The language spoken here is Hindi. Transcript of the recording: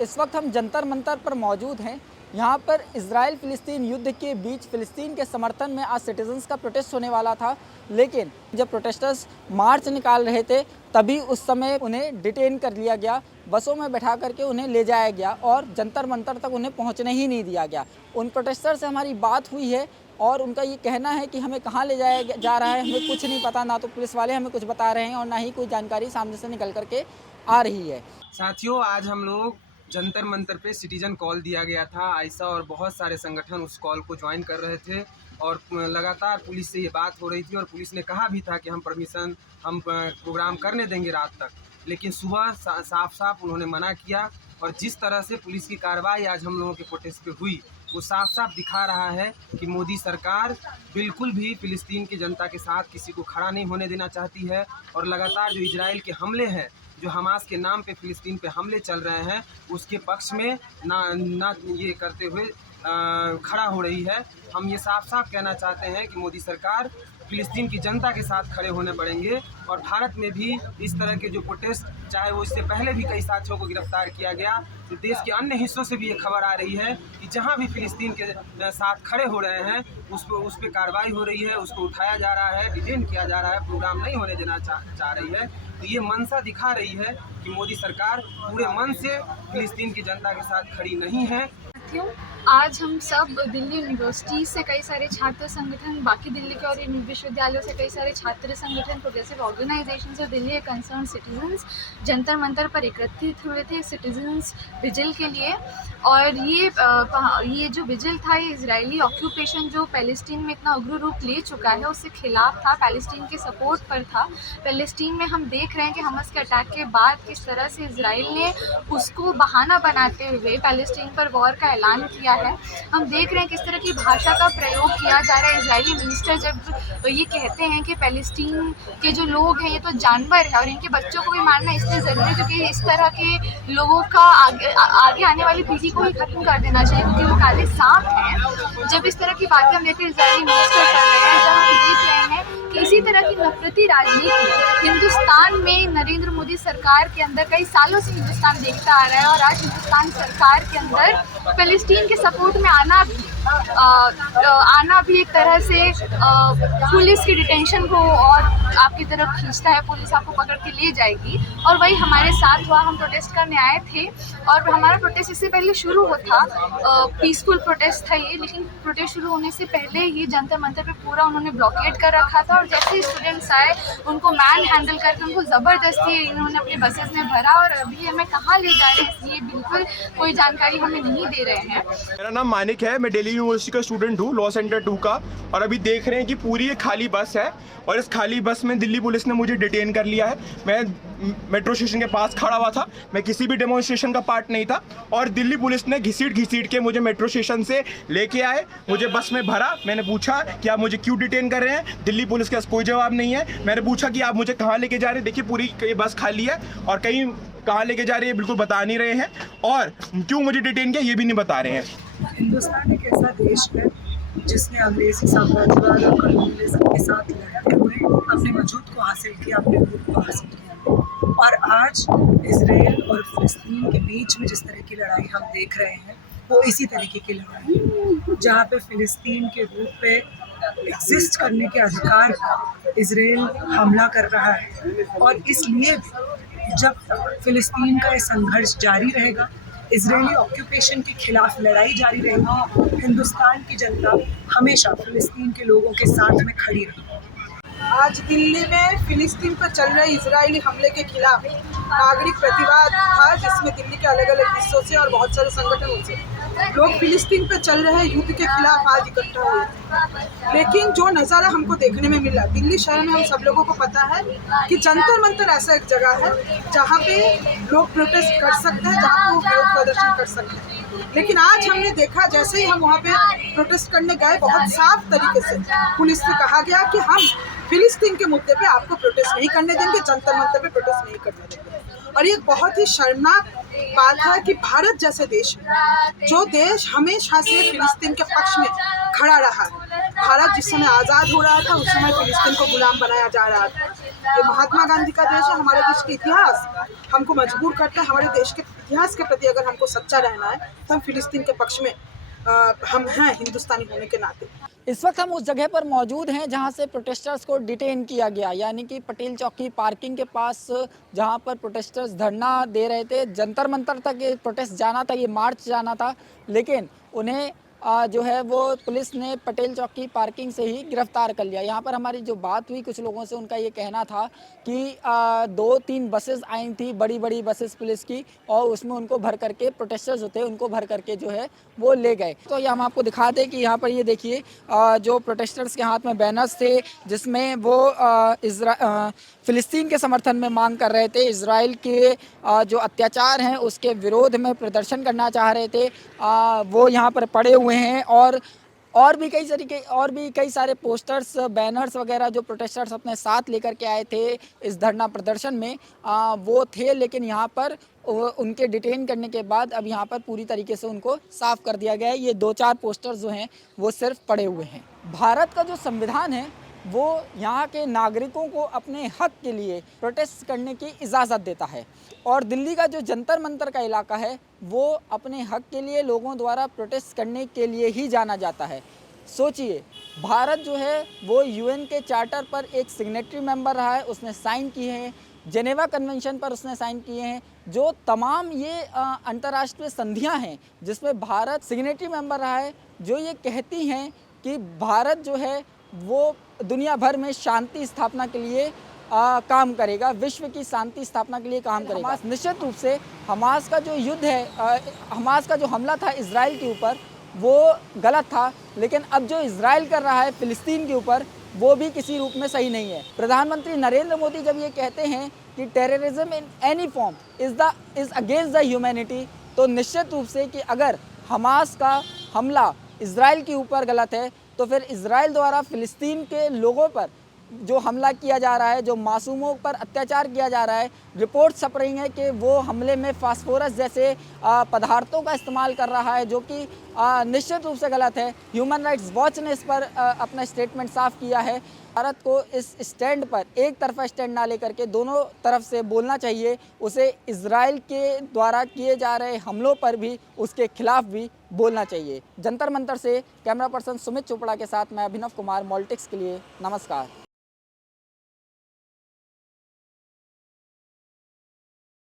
इस वक्त हम जंतर मंतर पर मौजूद हैं। यहाँ पर इजराइल फ़िलिस्तीन युद्ध के बीच फ़िलिस्तीन के समर्थन में आज सिटीजन्स का प्रोटेस्ट होने वाला था, लेकिन जब प्रोटेस्टर्स मार्च निकाल रहे थे तभी उस समय उन्हें डिटेन कर लिया गया, बसों में बैठा करके उन्हें ले जाया गया और जंतर मंतर तक उन्हें पहुँचने ही नहीं दिया गया। उन प्रोटेस्टर से हमारी बात हुई है और उनका ये कहना है कि हमें कहाँ ले जाया जा रहा है हमें कुछ नहीं पता, ना तो पुलिस वाले हमें कुछ बता रहे हैं और ना ही कोई जानकारी सामने से निकल करके आ रही है। साथियों, आज हम लोग जंतर मंतर पे सिटीजन कॉल दिया गया था। आयशा और बहुत सारे संगठन उस कॉल को ज्वाइन कर रहे थे और लगातार पुलिस से ये बात हो रही थी और पुलिस ने कहा भी था कि हम प्रोग्राम करने देंगे रात तक, लेकिन सुबह साफ साफ उन्होंने मना किया। और जिस तरह से पुलिस की कार्रवाई आज हम लोगों के प्रोटेस्ट पे हुई वो साफ साफ दिखा रहा है कि मोदी सरकार बिल्कुल भी फ़िलिस्तीन की जनता के साथ किसी को खड़ा नहीं होने देना चाहती है। और लगातार जो इजराइल के हमले हैं, जो हमास के नाम पे फ़िलिस्तीन पे हमले चल रहे हैं, उसके पक्ष में ना ये करते हुए खड़ा हो रही है। हम ये साफ साफ कहना चाहते हैं कि मोदी सरकार फ़िलिस्तीन की जनता के साथ खड़े होने पड़ेंगे। और भारत में भी इस तरह के जो प्रोटेस्ट, चाहे वो इससे पहले भी कई साथियों को गिरफ्तार किया गया, तो देश के अन्य हिस्सों से भी ये खबर आ रही है कि जहां भी फ़िलिस्तीन के साथ खड़े हो रहे हैं उस पर कार्रवाई हो रही है, उसको उठाया जा रहा है, डिटेन किया जा रहा है, प्रोग्राम नहीं होने देना चाह रही है। तो ये मंशा दिखा रही है कि मोदी सरकार पूरे मन से फ़िलिस्तीन की जनता के साथ खड़ी नहीं है। आज हम सब दिल्ली यूनिवर्सिटी से कई सारे छात्र संगठन, बाकी दिल्ली के और विश्वविद्यालयों से कई सारे छात्र संगठन, प्रोग्रेसिव ऑर्गेनाइजेशन और दिल्ली के कंसर्न सिटीजन्स जंतर मंतर पर एकत्रित हुए थे सिटीजन्स विजिल के लिए। और ये जो विजिल था, ये इजरायली ऑक्यूपेशन जो पैलेस्टीन में इतना उग्र रूप ले चुका है उससे खिलाफ था, पैलेस्टीन के सपोर्ट पर था। पैलेस्टीन में हम देख रहे हैं कि हमास के अटैक के बाद किस तरह से इजराइल ने उसको बहाना बनाते हुए पैलेस्टीन पर वॉर का ऐलान किया है। हम देख रहे हैं किस तरह की भाषा का प्रयोग किया जा रहा है। इजरायली मिनिस्टर जब ये कहते हैं कि पैलेस्टीन के जो लोग हैं ये तो जानवर है और इनके बच्चों को भी मारना इसलिए ज़रूरी है क्योंकि इस तरह के लोगों का आगे आने वाली पीढ़ी को ही खत्म कर देना चाहिए क्योंकि वो काले सांप हैं। जब इस तरह की बातें हम देखते हैं इजरायली मिनिस्टर कर रहे हैं, जब हम देख रहे हैं कि इसी तरह की नफरती राजनीति हिंदुस्तान में नरेंद्र मोदी सरकार के अंदर कई सालों से हिंदुस्तान देखता आ रहा है। और आज हिंदुस्तान सरकार के अंदर फ़िलिस्तीन के सपोर्ट में आना भी एक तरह से पुलिस की डिटेंशन को और आपकी तरफ खींचता है। पुलिस आपको पकड़ के ले जाएगी और वही हमारे साथ हुआ। हम प्रोटेस्ट करने आए थे और हमारा प्रोटेस्ट इससे पहले शुरू हुआ था, पीसफुल प्रोटेस्ट था ये, लेकिन प्रोटेस्ट शुरू होने से पहले ही जंतर मंतर पे पूरा उन्होंने ब्लॉकेट कर रखा था। और जैसे ही स्टूडेंट्स आए उनको मैन हैंडल करके उनको ज़बरदस्ती इन्होंने अपने बसेस में भरा और अभी हमें कहाँ ले जा रहे हैं ये बिल्कुल कोई जानकारी हमें नहीं दे रहे हैं। मेरा नाम मानिक है, मैं दिल्ली यूनिवर्सिटी का स्टूडेंट हूँ, लॉ सेंटर 2 का। और अभी देख रहे हैं कि पूरी एक खाली बस है और इस खाली बस में दिल्ली पुलिस ने मुझे डिटेन कर लिया है। मैं मेट्रो स्टेशन के पास खड़ा हुआ था, मैं किसी भी डेमोन्स्ट्रेशन का पार्ट नहीं था और दिल्ली पुलिस ने घसीट के मुझे मेट्रो स्टेशन से लेके आए, मुझे बस में भरा। मैंने पूछा कि आप मुझे क्यों डिटेन कर रहे हैं, दिल्ली पुलिस के पास कोई जवाब नहीं है। मैंने पूछा कि आप मुझे कहाँ लेके जा रहे हैं, देखिए पूरी ये बस खाली है और कहीं कहाँ लेके जा रही है बिल्कुल बता नहीं रहे हैं और क्यों मुझे डिटेन किया ये भी नहीं बता रहे हैं। हिंदुस्तान एक ऐसा देश है जिसने अंग्रेजी साम्राज्यवाद और कम्युनलिज्म के साथ लड़ते हुए अपने वजूद को हासिल किया, अपने रूप को हासिल किया। और आज इजराइल और फ़िलिस्तीन के बीच में जिस तरह की लड़ाई हम देख रहे हैं वो इसी तरीके की लड़ाई है, जहाँ पे फ़िलिस्तीन के रूप पे एग्जिस्ट करने के अधिकार पर इजराइल हमला कर रहा है। और इसलिए जब फ़िलिस्तीन का ये संघर्ष जारी रहेगा, इजरायली ऑक्यूपेशन के खिलाफ लड़ाई जारी रहेगी, हिंदुस्तान की जनता हमेशा फ़िलिस्तीन के लोगों के साथ में खड़ी रहेगी। आज दिल्ली में फ़िलिस्तीन पर चल रहे इजरायली हमले के खिलाफ नागरिक प्रतिवाद था, जिसमें दिल्ली के अलग अलग हिस्सों से और बहुत सारे संगठनों से लोग फ़िलिस्तीन पर चल रहे युद्ध के खिलाफ आज इकट्ठा हुए थे। लेकिन जो नज़ारा हमको देखने में मिला दिल्ली शहर में, हम सब लोगों को पता है कि जंतर मंतर ऐसा एक जगह है जहाँ पे लोग प्रोटेस्ट कर सकते हैं, जहाँ पे वो विरोध प्रदर्शन कर सकते हैं। लेकिन आज हमने देखा जैसे ही हम वहाँ पे प्रोटेस्ट करने गए, बहुत साफ तरीके से पुलिस से कहा गया कि हम फ़िलिस्तीन के मुद्दे पे आपको प्रोटेस्ट नहीं करने देंगे, जंतर मंतर पे प्रोटेस्ट नहीं करने देंगे। और ये बहुत ही शर्मनाक बात है कि भारत जैसे देश में, जो देश हमेशा से फ़िलिस्तीन के पक्ष में खड़ा रहा है, भारत जिस समय आज़ाद हो रहा था उस समय फ़िलिस्तीन को गुलाम बनाया जा रहा था। ये महात्मा गांधी का देश है, हमारे देश के इतिहास हमको मजबूर करता है, हमारे देश के इतिहास के प्रति अगर हमको सच्चा रहना है तो हम फिलिस्तीन के पक्ष में हम हैं हिंदुस्तानी होने के नाते। इस वक्त हम उस जगह पर मौजूद हैं जहां से प्रोटेस्टर्स को डिटेन किया गया, यानी कि पटेल चौक की पार्किंग के पास, जहां पर प्रोटेस्टर्स धरना दे रहे थे। जंतर मंतर तक ये प्रोटेस्ट जाना था, ये मार्च जाना था, लेकिन उन्हें जो है वो पुलिस ने पटेल चौक की पार्किंग से ही गिरफ्तार कर लिया। यहाँ पर हमारी जो बात हुई कुछ लोगों से, उनका ये कहना था कि 2-3 बसेस आई थी, बड़ी बड़ी बसेस पुलिस की, और उसमें उनको भर करके, प्रोटेस्टर्स होते हैं उनको भर करके जो है वो ले गए। तो ये हम आपको दिखा दें कि यहाँ पर ये देखिए जो प्रोटेस्टर्स के हाथ में बैनर्स थे जिसमें वो फ़िलिस्तीन के समर्थन में मांग कर रहे थे, इजराइल के जो अत्याचार हैं उसके विरोध में प्रदर्शन करना चाह रहे थे, वो यहाँ पर पड़े हुए हैं। और भी कई सारे पोस्टर्स, बैनर्स वगैरह जो प्रोटेस्टर्स अपने साथ लेकर के आए थे इस धरना प्रदर्शन में, वो थे। लेकिन यहाँ पर उनके डिटेन करने के बाद अब यहाँ पर पूरी तरीके से उनको साफ कर दिया गया है। ये 2-4 पोस्टर्स जो हैं वो सिर्फ पड़े हुए हैं। भारत का जो संविधान है वो यहाँ के नागरिकों को अपने हक के लिए प्रोटेस्ट करने की इजाज़त देता है, और दिल्ली का जो जंतर मंतर का इलाका है वो अपने हक के लिए लोगों द्वारा प्रोटेस्ट करने के लिए ही जाना जाता है। सोचिए, भारत जो है वो यूएन के चार्टर पर एक सिग्नेटरी मेंबर रहा है, उसने साइन किए हैं, जेनेवा कन्वेंशन पर उसने साइन किए हैं, जो तमाम ये अंतर्राष्ट्रीय संधियां हैं जिसमें भारत सिग्नेटरी मेंबर रहा है, जो ये कहती हैं कि भारत जो है वो दुनिया भर में शांति स्थापना के लिए काम करेगा, विश्व की शांति स्थापना के लिए काम करेगा। निश्चित रूप से हमास का जो युद्ध है, हमास का जो हमला था इजराइल के ऊपर, वो गलत था, लेकिन अब जो इजराइल कर रहा है फ़िलिस्तीन के ऊपर, वो भी किसी रूप में सही नहीं है। प्रधानमंत्री नरेंद्र मोदी जब ये कहते हैं कि terrorism in any form is against the humanity, तो निश्चित रूप से कि अगर हमास का हमला इजराइल के ऊपर गलत है, तो फिर इजराइल द्वारा फ़िलिस्तीन के लोगों पर जो हमला किया जा रहा है, जो मासूमों पर अत्याचार किया जा रहा है, रिपोर्ट छप रही हैं कि वो हमले में फास्फोरस जैसे पदार्थों का इस्तेमाल कर रहा है, जो कि निश्चित रूप से गलत है। ह्यूमन राइट्स वॉच ने इस पर अपना स्टेटमेंट साफ किया है। भारत को इस स्टैंड पर एक तरफा स्टैंड ना लेकर के दोनों तरफ से बोलना चाहिए। उसे इजराइल के द्वारा किए जा रहे हमलों पर भी, उसके खिलाफ भी बोलना चाहिए। जंतर मंतर से कैमरा पर्सन सुमित चोपड़ा के साथ मैं अभिनव कुमार, मॉलिटिक्स के लिए। नमस्कार।